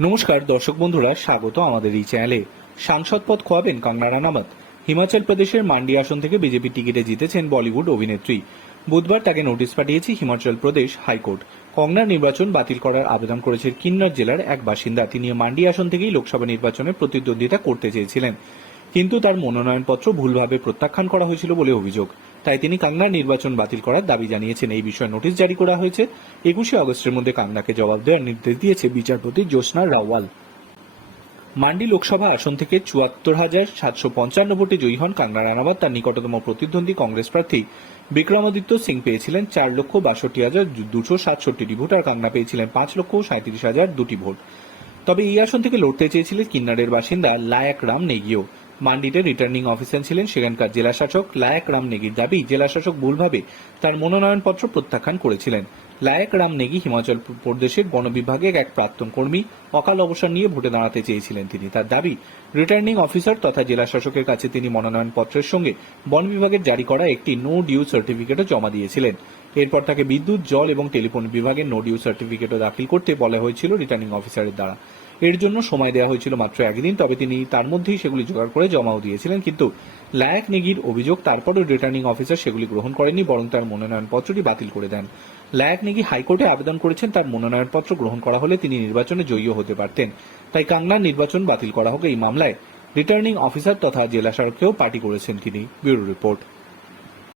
নমস্কার, দর্শক বন্ধুরা, স্বাগত আমাদের এই চ্যানেলে। সাংসদ পদ খোয়াবেন কঙ্গনা রানাবত হিমাচল প্রদেশের মান্ডি আসন থেকে বিজেপি টিকিটে জিতেছেন বলিউড অভিনেত্রী। বুধবার তাকে নোটিশ পাঠিয়েছে হিমাচল প্রদেশ হাইকোর্ট। কংনার নির্বাচন বাতিল করার আবেদন করেছে কিন্নর জেলার এক বাসিন্দা। তিনি মান্ডি আসন থেকেই লোকসভা নির্বাচনে প্রতিদ্বন্দ্বিতা করতে চেয়েছিলেন। কিন্তু তার মনোনয়নপত্র ভুলভাবে প্রত্যাখ্যান করা হয়েছিল বলে অভিযোগ। তাই তিনি কাংনার নির্বাচন বাতিল করার দাবি জানিয়েছেন। এই বিষয়ে নোটিশ জারি করা হয়েছে। একুশে আগস্টের মধ্যে কাংনাকে জবাব দেওয়ার নির্দেশ দিয়েছে বিচারপতি জ্যোৎস্না রাওয়াল। মান্ডি লোকসভা আসন থেকে চুয়াত্তর হাজার সাতশো পঞ্চান্ন ভোটে জয়ী হন কাংনা রানাবাদ তার নিকটতম প্রতিদ্বন্দ্বী কংগ্রেস প্রার্থী বিক্রমাদিত্য সিং পেয়েছিলেন চার লক্ষ বাষট্টি হাজার দুশো সাতষট্টিটি ভোট আর কাংনা পেয়েছিলেন পাঁচ লক্ষ সাঁত্রিশ হাজার দুটি ভোট। তবে এই আসন থেকে লড়তে চেয়েছিলেন কিন্নারের বাসিন্দা লায়াক রাম নেগিও। মান্ডিতে রিটার্নিং অফিসার ছিলেন সেখানকার জেলাশাসক লায়াক রাম নেগির দাবি, জেলাশাসক ভুলভাবে তার মনোনয়নপত্র প্রত্যাখ্যান করেছিলেন। লায়াক রাম নেগি হিমাচল প্রদেশের বন বিভাগের এক প্রাক্তন কর্মী অকাল অবসর নিয়ে ভোটে দাঁড়াতে চেয়েছিলেন তিনি। তার দাবি রিটার্নিং অফিসার তথা জেলা শাসকের কাছে তিনি মনোনয়নপত্রের সঙ্গে বন বিভাগের জারি করা একটি নো ডিউ সার্টিফিকেটও জমা দিয়েছিলেন। এরপর তাকে বিদ্যুৎ, জল এবং টেলিফোন বিভাগের নো ডিউ সার্টিফিকেটও দাখিল করতে বলা হয়েছিল রিটার্নিং অফিসারের দ্বারা। এর জন্য সময় দেওয়া হয়েছিল মাত্র একদিন, তবে তিনি তার মধ্যেই সেগুলি জোগাড় করে জমাও দিয়েছিলেন। কিন্তু লায়ক নেগির অভিযোগ, তারপরও রিটার্নিং অফিসার সেগুলি গ্রহণ করেননি, বরং তার মনোনয়নপত্রটি বাতিল করে দেন। লায়ক নেগি হাইকোর্টে আবেদন করেছেন, তার মনোনয়নপত্র গ্রহণ করা হলে তিনি নির্বাচনে জয়ীও হতে পারতেন। তাই কাংনার নির্বাচন বাতিল করা হোক এই মামলায় রিটার্নিং অফিসার তথা জেলা সড়ককেও পার্টি করেছেন তিনি। Bureau report.